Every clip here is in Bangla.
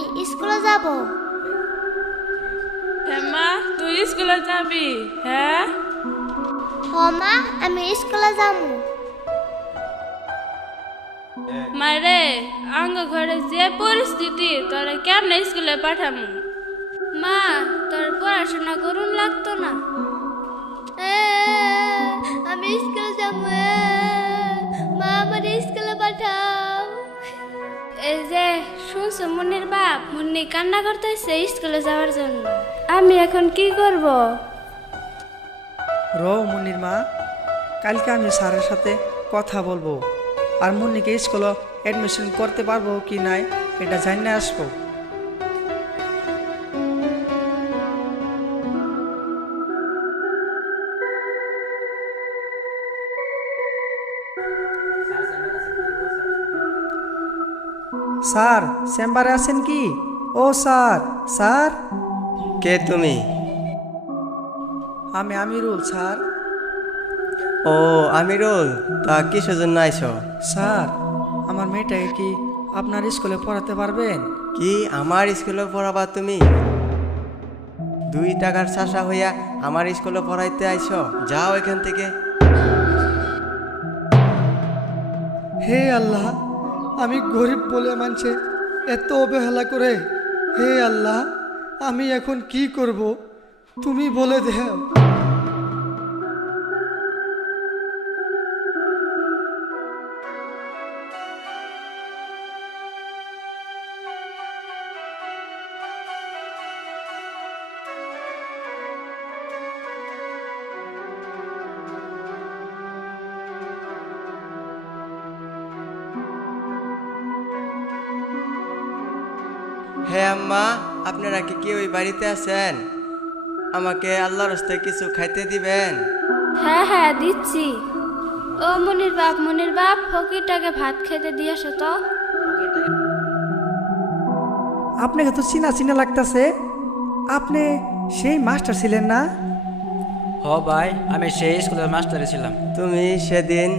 আমি স্কুলে যাব। হ্যাঁ মা, তুই স্কুলে যাবি? হ্যাঁ ও মা, আমি স্কুলে যাবো। মারে, আঙ্গ ঘরে যে পরিস্থিতি, তোরা কেমনে স্কুলে পাঠামু? মা, তোর পড়াশোনা করুন লাগতো না? আমি স্কুলে যাবো। মা, আমার স্কুলে পাঠাও। এই যে শুনছো মুন্নির বাপ, মুন্নি কান্না করতেছে স্কুলে যাওয়ার জন্য। আমি এখন কি করব? মুন্নির মা, কালকে আমি স্যারের সাথে কথা বলবো আর মুন্নিকে স্কুলে অ্যাডমিশন করতে পারবো কি নাই এটা জানিয়ে আসবো। স্যার চেম্বারে আছেন কি? ও স্যার, স্যার। কে তুমি? আমি আমিরুল স্যার। ও আমিরুল, তা কিসের জন্য আইছো? স্যার, আমার মেয়েটাকে কি আপনার স্কুলে পড়াতে পারবেন? কি আমার স্কুলে পড়াবা তুমি? 2 টাকার চাষা হইয়া আমার স্কুলে পড়াইতে আইছো? যাও এখান থেকে। হে আল্লাহ, আমি গরিব বলে মানছে এত অবহেলা করে। হে আল্লাহ, আমি এখন কি করব তুমি বলে দাও। হে আম্মা, আপনারা কি ওই বাড়িতে আছেন? আমাকে আল্লাহর রাস্তায় কিছু খাইতে দিবেন? হ্যাঁ হ্যাঁ দিচ্ছি। ও মুনির বাপ, ফকিরটাকে ভাত খেতে দিয়ে আসো তো। আপনাকে তো চিনা চিনা লাগতেছে। আপনি সেই মাস্টার ছিলেন না? হ ভাই, আমি সেই স্কুলের মাস্টারে ছিলাম। তুমি সেদিন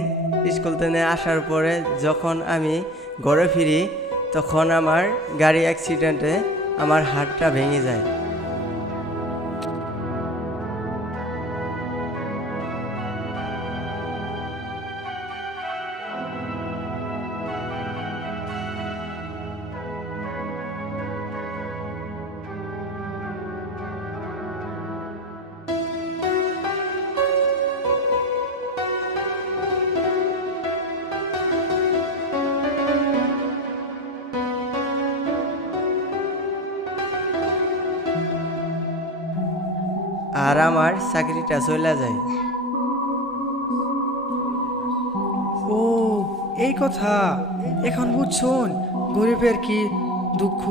স্কুল থেকে আসার পরে যখন আমি ঘরে ফিরি, তখন আমার গাড়ি অ্যাক্সিডেন্টে আমার হাতটা ভেঙে যায়। আর আমার চাকরিটা চলে যায়। ও, এই কথা এখন বুঝছুন গরিবের কি দুঃখ।